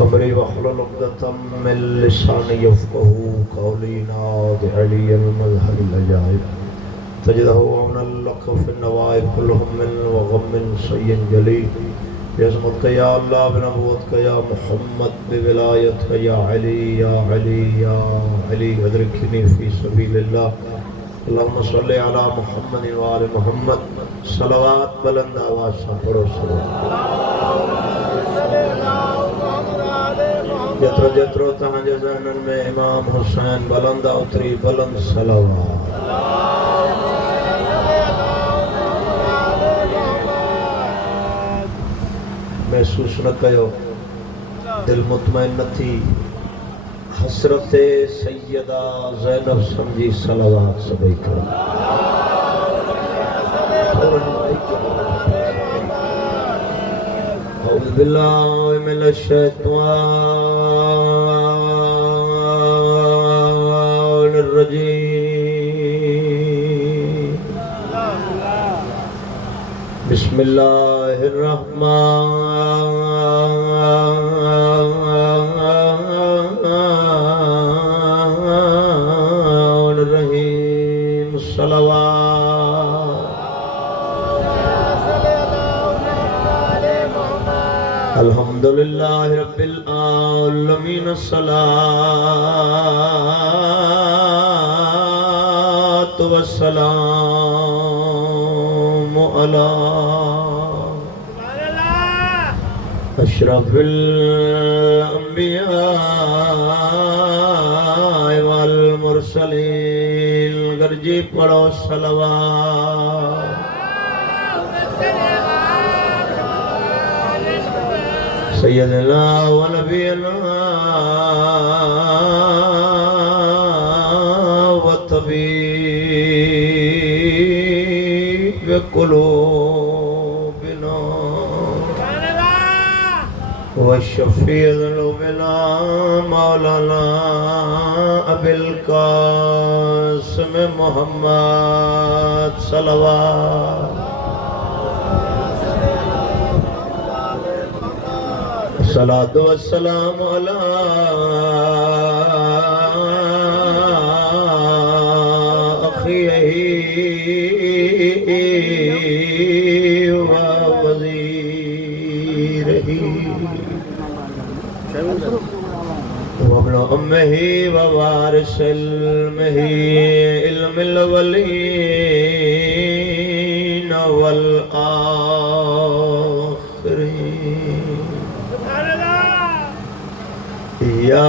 अमरी वहलुल उक़दतम मिन लिसानी यफ़क़हू क़ौली नाज़ अलियल मज़हरिल अजाइब तजदहु अवनल लक फ़िन्नवाइब कुल्लुहुम मिन व ग़म्मिन सय्यिन जली बिअज़मतिक या अल्लाह बिनबुव्वतिक या मुहम्मद बिविलायतिक या अली या अली या अली अदरिकनी फ़ी सबीलिल्लाह अल्लाहुम्मा सल्लि अला मुहम्मद व आलि मुहम्मद सलवात बुलंद आवाज़ से पढ़ो जत्रो जत्रो तहांजे ज़हनन में इमाम हुसैन बुलंद उतरी बुलंद सलवात महसूस न कयो दिल मुतमइन न थी हसरत सैयदा ज़ैनब समझी सलवात सभई करो औज़ु बिल्लाहि मिनश शैतानिर रजीम बिस्मिल्लाहिर रहमानिर रहीम अल्हम्दुलिल्लाहि रब्बिल आलमीन अस्सलातु वस्सलामु अला अशरफिल अंबिया वल मुरसलीन गर्जी पढ़ो सलवात सैयदना व नबीना व तबीब क़ुलूबिना व शफ़ी ज़ुनूबिना मौलाना अबिल क़ासिम मुहम्मद सल्लल्लाहु सलातो वस्सलाम अला अखीही व वज़ीरिही व इब्न उम्मिही व वारिसिल इल्मिही इल्मिल अव्वलीन वल आखिरीन या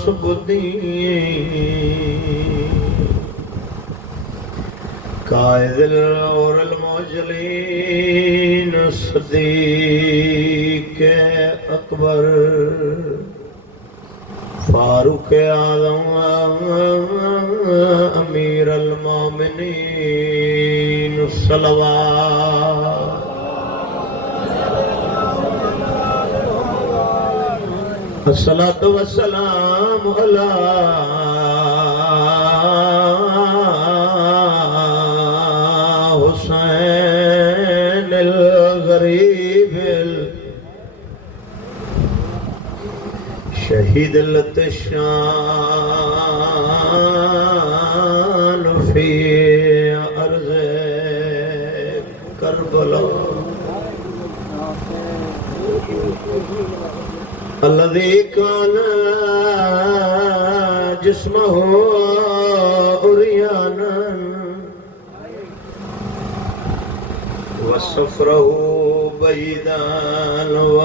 सुबुद्दीन कायदिल औरल मौजलीन सदीक अकबर फारूक आज़म अमीर अल मोमिनीन सल्लल्लाहु अस्सलातु वस्सलामु अला हुसैनिल गरीबिल शहीदिल तिशान फी अर्ज़े करबला अल्लज़ी काना जिस्महु उरियानन व सफ़रहु बैदान व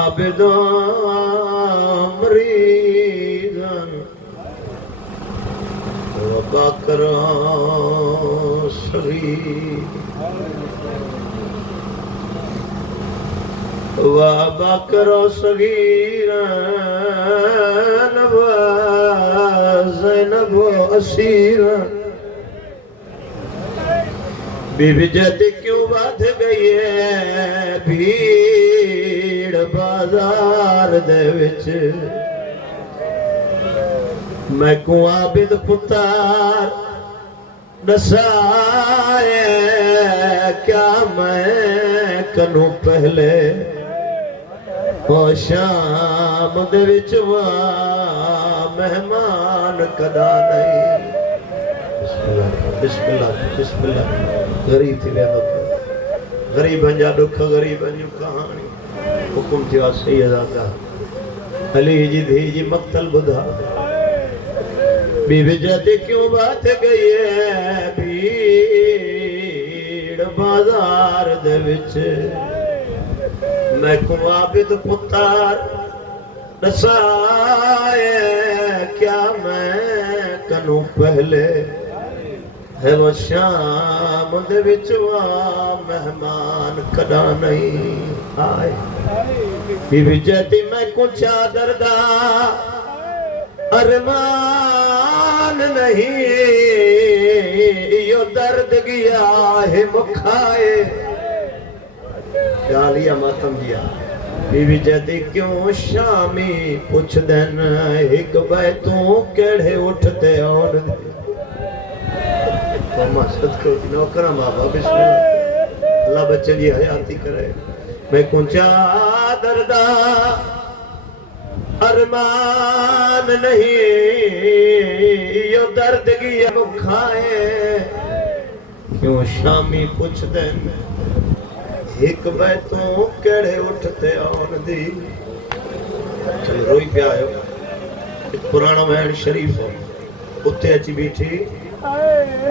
आबिदान मरीज़न व बाकरान सगीर व बकरो सगीरन व ज़ैनब असीरन बीबी जदी क्यों बढ़ गई है भीड़ बाजार दे विच मैं को आबिद पुतार दसाए क्या मैं कनू पहले ओ शाम दे विच वाह मेहमान कदा नहीं। बिस्मिल्लाह बिस्मिल्लाह बिस्मिल्लाह। गरीब थी वेंदो गरीबन जा दुख गरीबन जी कहानी हुकुम थियो सैयदा अली जी धी जी मक्तल बुधा बीबी जद क्यों बात गई है भीड़ बाजार दे विच मैं को आबिद पुत्र दसाए क्या मैं कनू पहले है वो शाम दे विच मेहमान कदा नहीं आए। बीबी जदी मैं को चादर दा अरमान नहीं यो दर्द गया है मुखाए गालिया मातम दिया। बीबी जदी क्यों शामी पुछ देन एक बैतों केड़े उठते और नौकरा बाबा बिस्मिल्लाह अल्लाह बच्चे की हयाती करे। मैं कुंचा दर्दा अरमान नहीं यो दर्द की मुखाए क्यों शामी पुछ देन एक बैतों केड़े उठते आन दी। चल रोई पिया आयो पुराना महल शरीफ उत्ते अची बीठी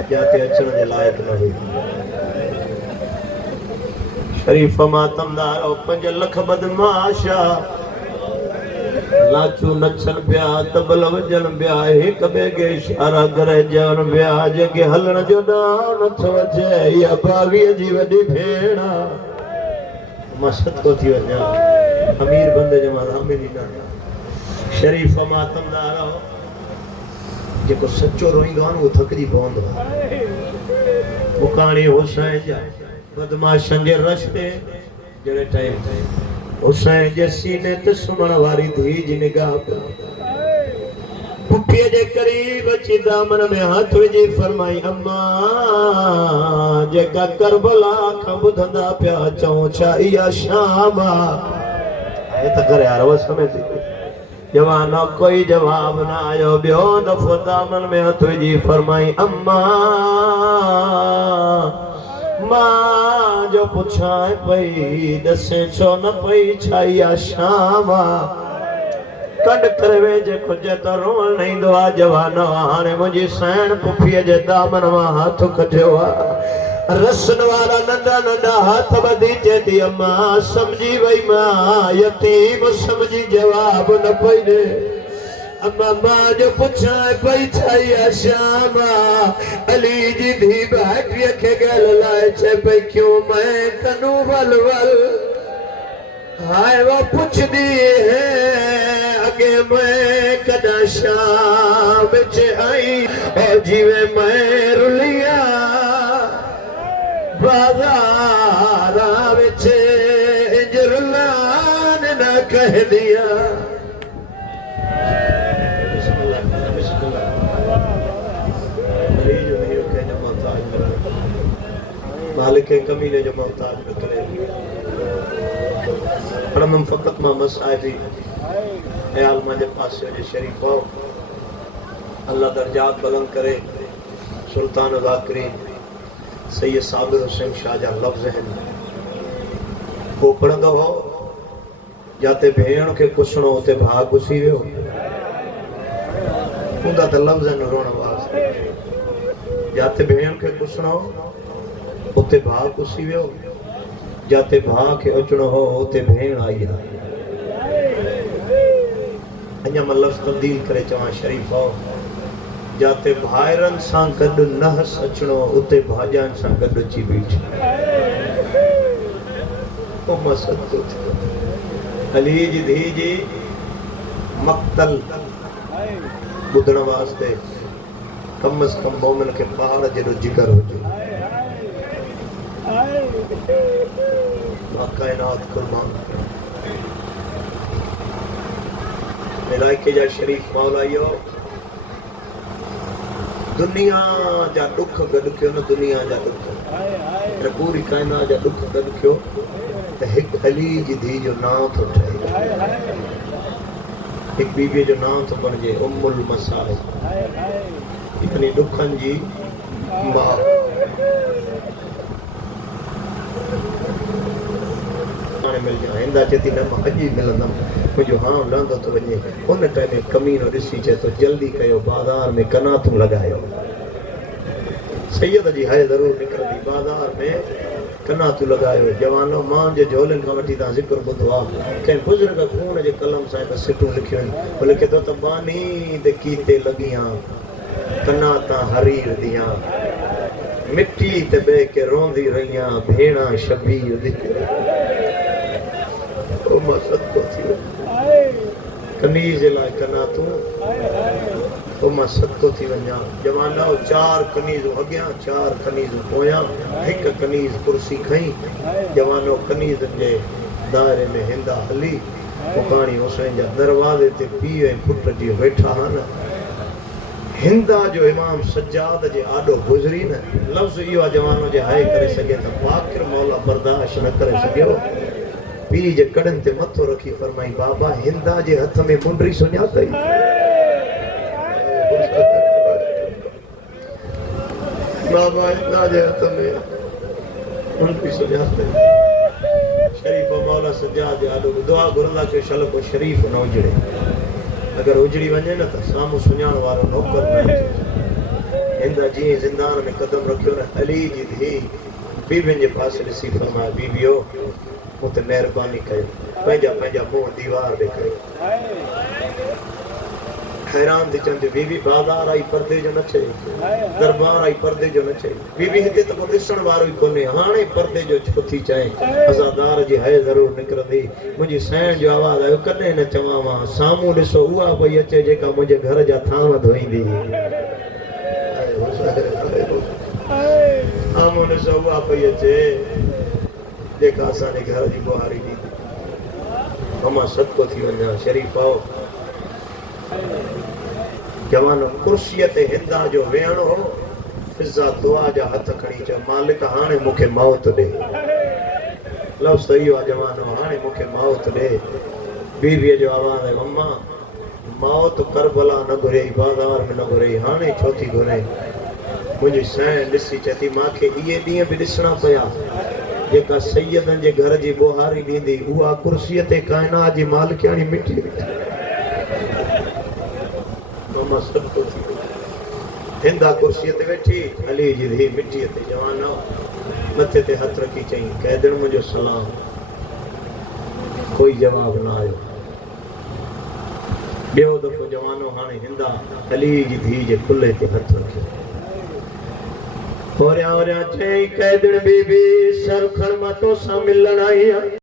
जाते अचण जे लायक न हुई। शरीफ मातमदार 5 लख बदमाशा लाचू नचन पिया तबल वजन पिया एक ॿिए खे इशारा करे जन पिया जंहिंखे हलण जो ॾांहुं नथो अचे या 22 जी वॾी भेण मस्त को थी वञा अमीर बंदे जे मां अमीरी न शरीफ मातमदार जेको सच्चो रोईंदो आहे न उहो थकिजी पवंदो आहे। मुकाणी हुसैन जा बदमाशन जे रस्ते जहिड़े टाइम हुसैन जे सीने ते सुम्हण वारी धी जी निगाह पुफीअ जे करीब अची दामन में हथ विझी फरमाई अम्मा जेका करबला खां ॿुधंदा पिया चऊं छा इहा शाम आहे त करे यार वो समय थी जवानो कोई जवाब ना आयो। ॿियो दफ़ो दामन में हथ विझी फरमाई अम्मा मां जो पुछां पई दसे छो न पई छा इहा शाम कंड करे वेझे खुजे तो रोअण न ईंदो आहे। जवानो हाणे मुंहिंजी साइण पुफीअ जे दामन मां हथ कढियो आहे रसन वारा नंढा नंढा हाथ ॿधी चए थी अम्मा समझी वई मां यतीम समझी जवाब न पई ॾे। अम्मा मां जो पुछां पई छा इहा शाम अली जी धी भाइटीअ खे गल लाए चए पई क्यों मैं कनू वल वल हाय वो पुछदी है अगे मैं कदा शाम च आई और जीवे मैं रुलिया बाजारा विच रुलान न कह दिया। मालिक कमीने जो मोहताज न करे पढ़म फकत मां मसाइबी ख्याल मुझे पास जे शरीफ हो अल्लाह दर्जात बुलंद करे। सुल्तान ज़ाकिरीन सैयद साबिर हुसैन शाह जा लफ्ज़ हैं वो पढ़ंदो हो जाते भेण खे कुसणो उते भाउ कुसी वियो हूंदा त लफ्ज़ न रोण वास्ते जाते भेण खे कुसणो उते भाउ कुसी वियो जाते भाउ खे अचणो हो उते भेण आई आहे। अञा मां लफ़्ज़ तब्दील करे चवां शरीफ हो जाते भाइरनि सां गॾु नहस अचणो उते भाॼाइनि सां गॾु अची बीठी अली जी धी जी मक़तल ॿुधण वास्ते कम अज़ कम मोमिन खे पहाड़ जेॾो जिगर हुजे। कायनात कुर्बान इलाइके जा शरीफ मौला इहो दुनिया जा दुख गॾु कयो न दुनिया जा दुख पूरी कायनात जा दुख गॾु कयो त हिकु अली जी धी जो नाम थो ठहे, हिकु बीबीअ जो नाम थो बणिजे उम्मुल मसाइब, यानी ॾुखनि जी माउ। हाणे मिलजां, हिंदा चए थी न मां अॼु ई मिलंदमि, मुंहिंजो हां लहंदो थो वञे। उन टाइम कमीनो ॾिसी चए थो जल्दी कयो, बाज़ार में कनातूं लॻायो। सैयद जी हाय ज़रूरु निकिरंदी, बाज़ार में कनातूं लॻायो। जवानो मां जे झोलनि खां वठी तव्हां ज़िक्र ॿुधो आहे, कंहिं बुज़ुर्ग खून जे कलम सां बसि सिटूं लिखियूं आहिनि। उहो लिखे थो त बानी ते कीते लॻियां कनातां हरीर दियां, मिट्टी ते ॿे के रोंदी रहियां भेणा शबीर दी। ओ मां सदको थी वियो कनीज़ जे लाइ कनातूं, ओ मां सदको थी वञा। जवानो 4 कनीज़ूं अॻियां 4 कनीज़ूं पोयां, हिकु कनीज़ कुर्सी खईं। जवानो कनीज़नि जे दायरे में हिंदा हली, मुकाणी हुसैन जा दरवाज़े ते पीउ ऐं पुट जी वेठा आहिनि। हिंदा जो इमाम सज्जाद जे आॾो गुज़री न, लफ़्ज़ इहो आहे जवानो जे हाय करे सघे त बाक़िर मौला बर्दाश्त न करे सघियो। पीउ जे कड़नि ते मथो रखी फरमाई, बाबा हिंदा जे हथ में मुंडी सुञातई। बाबा हिंदा जे हथ में मुंडी सुञातई। शरीफ मौला सज्जाद जे आॾो दुआ घुरंदा कि शल को शरीफ न उजड़े, अगर उजड़ी वञे न त साम्हूं सुञाण वारो नौकर न अचे। हिंदा जीअं ज़िंदान में कदम रखियो न, अली जी धी बीबियुनि जे पासे ॾिसी फरमायो, बीबियो मूं ते महिरबानी कयो, पंहिंजा पंहिंजा मुंहं दीवार ॾेखारियो। हैरान थी चवंदी, बीबी बाज़ार आई पर्दे जो न चई, दरबार आई पर्दे जो न चई। बीबी हिते त को ॾिसण वारो ई कोन्हे, हाणे पर्दे जो छो थी चए? अज़ादार जी हाय ज़रूरु निकिरंदी। मुंहिंजी साइण जो आवाज़ आयो, कॾहिं न चवां, साम्हूं ॾिसो उहा पई अचे जेका मुंहिंजे घर जा थांव धोईंदी। साम्हूं ॾिसो उहा पई अचे जेका असांजे घर जी बुहारी ॾींदी। मां सदको थी वञा। शरीफ़ आओ जवानो कुर्सीअ ते हिंदा जो वेहणो हो, फिज़ा दुआ जा हथ खणी चयो, मालिक हाणे मूंखे मौत ॾे। लफ़्ज़ इहो आहे जवानो, हाणे मूंखे मौत ॾे। बीबीअ जो आवाज़ आहे, अम्मा मौत करबला न घुरियई, बाज़ार में न घुरियई, हाणे छो थी घुरे? मुंहिंजी साइण ॾिसी चए थी, मूंखे इहे ॾींहं बि ॾिसणा पिया जेका सैयदनि जे घर जी बुहारी ॾींदी, उहा कुर्सीअ ते काइनात जी मालिकियाणी मिटी हिंदा कुर्सीअ ते वेठी, अली जी धी मिटीअ ते। जवानो मथे ते हथ रखी चई, कैदण मुंहिंजो सलाम। कोई जवाब न आयो। ॿियो दफ़ो जवानो हाणे हिंदा अली जी धी जे कुल्हे ते हथ रखियो। होरियां होरियां चई, कैदण बीबी सर खण मां तोसां मिलण आई आहियां।